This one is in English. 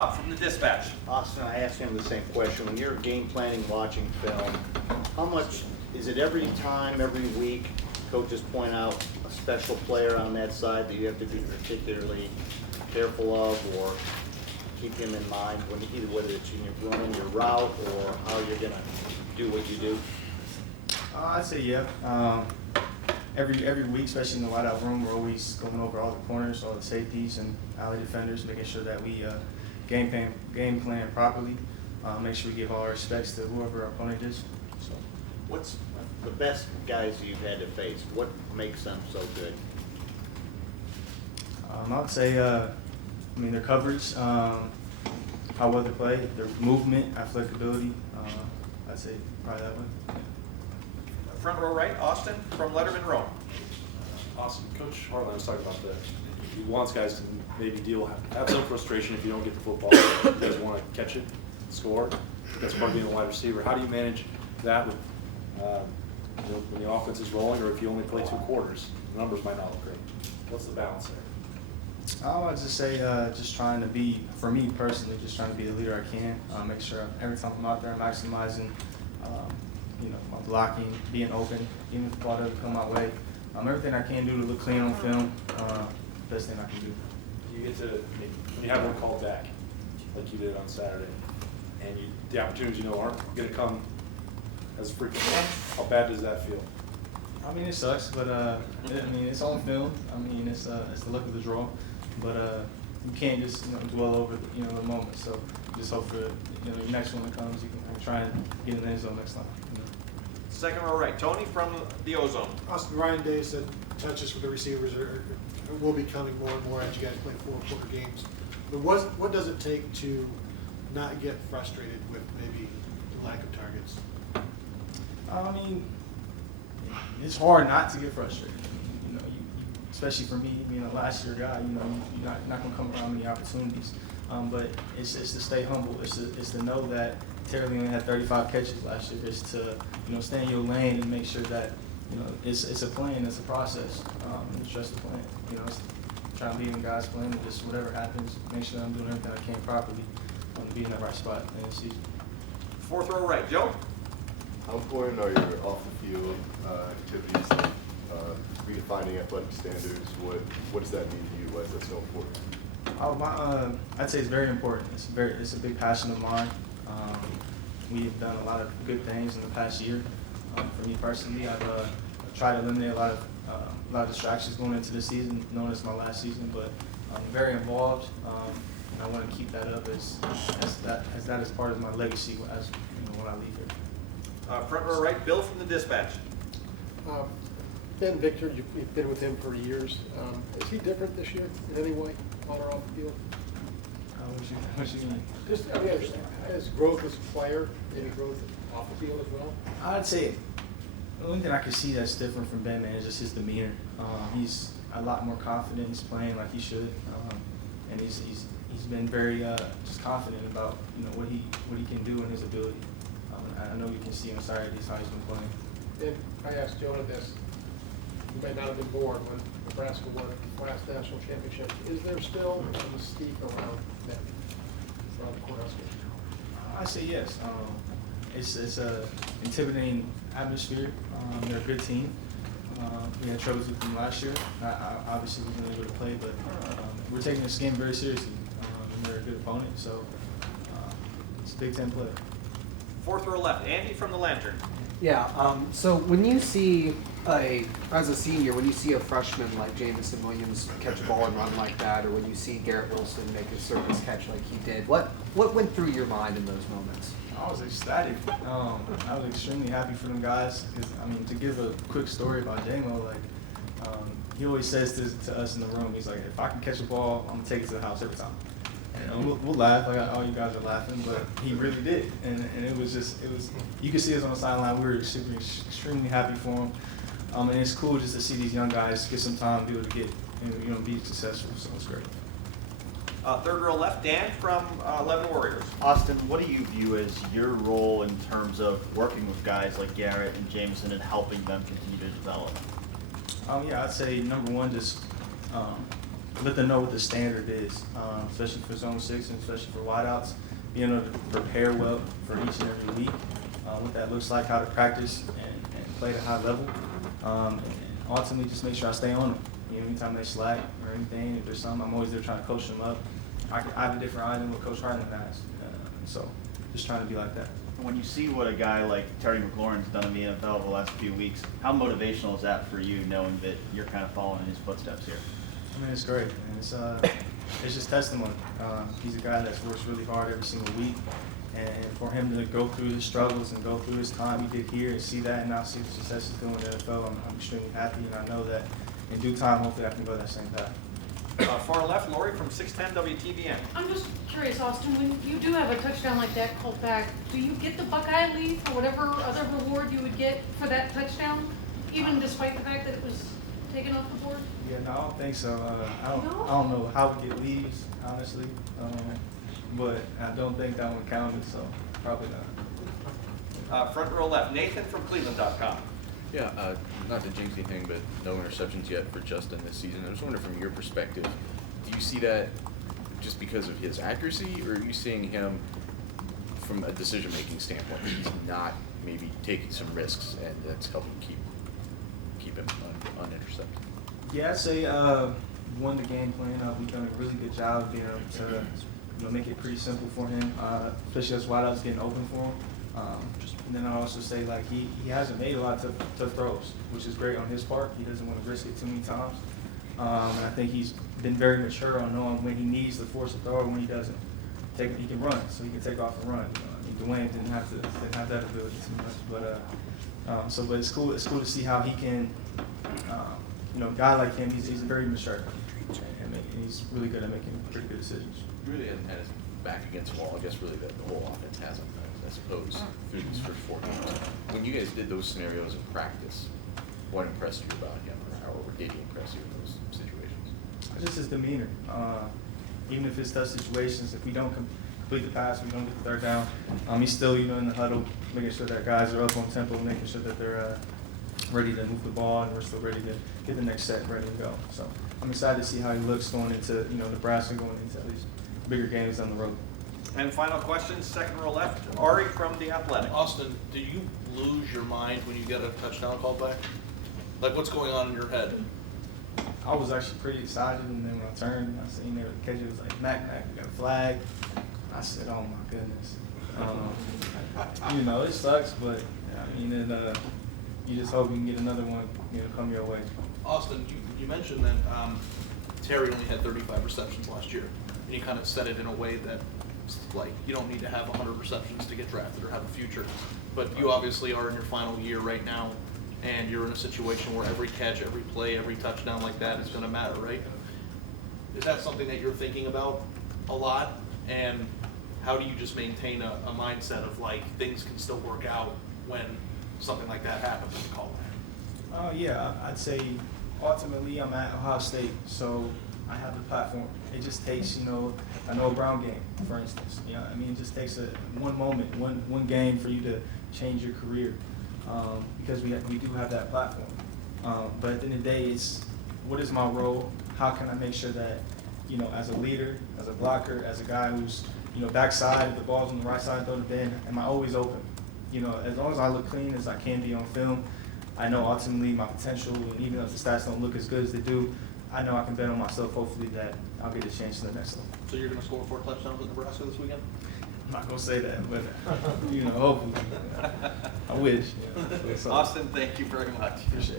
From the dispatch. Austin, I asked him the same question. When you're game planning, watching film, how much, is it every time, every week, coaches point out a special player on that side that you have to be particularly careful of or keep him in mind, when either whether it's in your running your route or how you're going to do what you do? I'd say yeah. Every week, especially in the wideout room, we're always going over all the corners, all the safeties, and alley defenders, making sure that we game plan properly. Make sure we give all our respects to whoever our opponent is. So, What's the best guys you've had to face? What makes them so good? I'd say, their coverage, how well they play, their movement, athletic ability. I'd say probably that way. Front row right, Austin from Letterman Row. Awesome. Coach Harlan was talking about that. He wants guys to maybe have some frustration if you don't get the football. You guys want to catch it, score. That's part of being a wide receiver. How do you manage that with when the offense is rolling, or if you only play 2 quarters? The numbers might not look great. What's the balance there? I would just say, just trying to be, for me personally, just trying to be the leader I can. Make sure every time I'm out there, I'm maximizing, my blocking, being open, even if the ball doesn't come my way. Everything I can do to look clean on film, best thing I can do. You get to, when you have one called back, like you did on Saturday, and the opportunities aren't going to come as frequently. How bad does that feel? It sucks, but it's on film. It's the luck of the draw, but you can't just dwell over the moment. So just hope for your next one that comes, you can try and get in the end zone next time. Second row right, Tony from the Ozone. Austin, Ryan Day said touches for the receivers will be coming more and more as you guys play 4-quarter games. But what does it take to not get frustrated with maybe the lack of targets? It's hard not to get frustrated. Especially for me, being a last year guy, you're not going to come around many opportunities. But it's to stay humble. It's to know that Terry only had 35 catches last year. It's to stay in your lane and make sure that it's a plan, it's a process. And trust the plan. It's trying to be in God's plan and just whatever happens, make sure I'm doing everything I can properly to be in the right spot in the season. Fourth row right, Joe. How important are your off-the-field activities, like redefining athletic standards? What does that mean to you? Why is that so important? I'd say it's very important. It's a big passion of mine. We have done a lot of good things in the past year. For me personally, I've tried to eliminate a lot of distractions going into the season, knowing it's my last season. But I'm very involved, and I want to keep that up as part of my legacy as when I leave here. Front row right, Bill from the dispatch. Ben Victor, you've been with him for years. Is he different this year in any way, on or off the field? What you mean? Just, his growth as a player, maybe growth off the field as well? I'd say the only thing I can see that's different from Ben, man, is just his demeanor. He's a lot more confident. He's playing like he should, and he's been very just confident about what he can do and his ability. I know you can see on Saturdays how he's been playing. And I asked Jonah this. You may not have been born when Nebraska won the last national championship. Is there still a mystique around them, around the Cornhuskers? I say yes. It's a intimidating atmosphere. They're a good team. We had troubles with them last year. Obviously, we weren't able to play, but we're taking this game very seriously. And they're a good opponent, so it's a Big Ten play. Fourth row left, Andy from the Lantern. Yeah, so when you see as a senior, when you see a freshman like Jamison Williams catch a ball and run like that, or when you see Garrett Wilson make a circus catch like he did, what went through your mind in those moments? I was ecstatic. I was extremely happy for them guys. Because to give a quick story about J-Mo, he always says to us in the room, he's like, if I can catch a ball, I'm gonna take it to the house every time. And we'll laugh, like all you guys are laughing, but he really did. And it was you could see us on the sideline. We were extremely happy for him. And it's cool just to see these young guys get some time to be able to get, be successful. So it's great. Third row left, Dan from 11 Warriors. Austin, what do you view as your role in terms of working with guys like Garrett and Jameson and helping them continue to develop? I'd say number one, just let them know what the standard is, especially for zone 6 and especially for wideouts, being able to prepare well for each and every week, what that looks like, how to practice and play at a high level, and ultimately just make sure I stay on them. You know, anytime they slack or anything, if there's something, I'm always there trying to coach them up. I have a different eye than what Coach Harlan has, so just trying to be like that. When you see what a guy like Terry McLaurin's done in the NFL the last few weeks, how motivational is that for you, knowing that you're kind of following in his footsteps here? I mean, it's great, and it's just testimony. He's a guy that's works really hard every single week, and for him to go through his struggles and go through his time he did here and see that and now see the success he's doing in the NFL, I'm extremely happy, and I know that in due time, hopefully I can go that same path. Far left, Lori from 610 WTVN. I'm just curious, Austin, when you do have a touchdown like that called back, do you get the Buckeye leave or whatever other reward you would get for that touchdown, even despite the fact that it was taken off the board? Yeah, no, I don't think so. I don't No? know how we get leaves, honestly, but I don't think that one counted, so probably not. Front row left, Nathan from Cleveland.com. Yeah, not to jinx anything, but no interceptions yet for Justin this season. I was wondering from your perspective, do you see that just because of his accuracy, or are you seeing him from a decision-making standpoint? He's not maybe taking some risks, and that's helping keep him unintercepted. Yeah, I'd say won the game plan. We've done a really good job of being able to make it pretty simple for him, especially as wideouts getting open for him. And then I also say like he hasn't made a lot of tough throws, which is great on his part. He doesn't want to risk it too many times. And I think he's been very mature on knowing when he needs to force a throw and when he doesn't. He can run, so he can take off and run. I mean, Dwayne didn't have that ability too much, but it's cool. It's cool to see how he can, a guy like him. He's very mature, and he's really good at making pretty good decisions. He really hasn't had his back against the wall. I guess really the whole offense hasn't, I suppose, through these first 4 games. When you guys did those scenarios in practice, what impressed you about him, or did he impress you in those situations? Just his demeanor. Even if it's tough situations, if we don't complete the pass, we don't get the third down, he's still, in the huddle, making sure that guys are up on tempo, making sure that they're ready to move the ball, and we're still ready to get the next set ready to go. So I'm excited to see how he looks going into, Nebraska, going into at least bigger games down the road. And final question, second row left, Ari from The Athletic. Austin, do you lose your mind when you get a touchdown called back? Like, what's going on in your head? I was actually pretty excited, and then when I turned, I seen there the catcher was like, Mack, we got a flag. I said, oh my goodness. It sucks, but I mean, you just hope you can get another one, come your way. Austin, you mentioned that Terry only had 35 receptions last year, and you kind of said it in a way that, like, you don't need to have 100 receptions to get drafted or have a future. But you obviously are in your final year right now, and you're in a situation where every catch, every play, every touchdown like that is going to matter, right? Is that something that you're thinking about a lot? And how do you just maintain a mindset of, like, things can still work out when something like that happens in the call back? Yeah, I'd say ultimately I'm at Ohio State, so I have the platform. It just takes, a Noah Brown game, for instance. It just takes one moment, one game for you to change your career, because we do have that platform. But at the end of the day, it's what is my role? How can I make sure that, as a leader, as a blocker, as a guy who's, backside, if the ball's on the right side, throw the bin, am I always open? As long as I look clean as I can be on film, I know ultimately my potential, and even if the stats don't look as good as they do, I know I can bet on myself, hopefully, that I'll get a chance to the next level. So you're going to score 4 touchdowns with Nebraska this weekend? I'm not going to say that, but, hopefully. I wish. Austin, thank you very much. Appreciate it.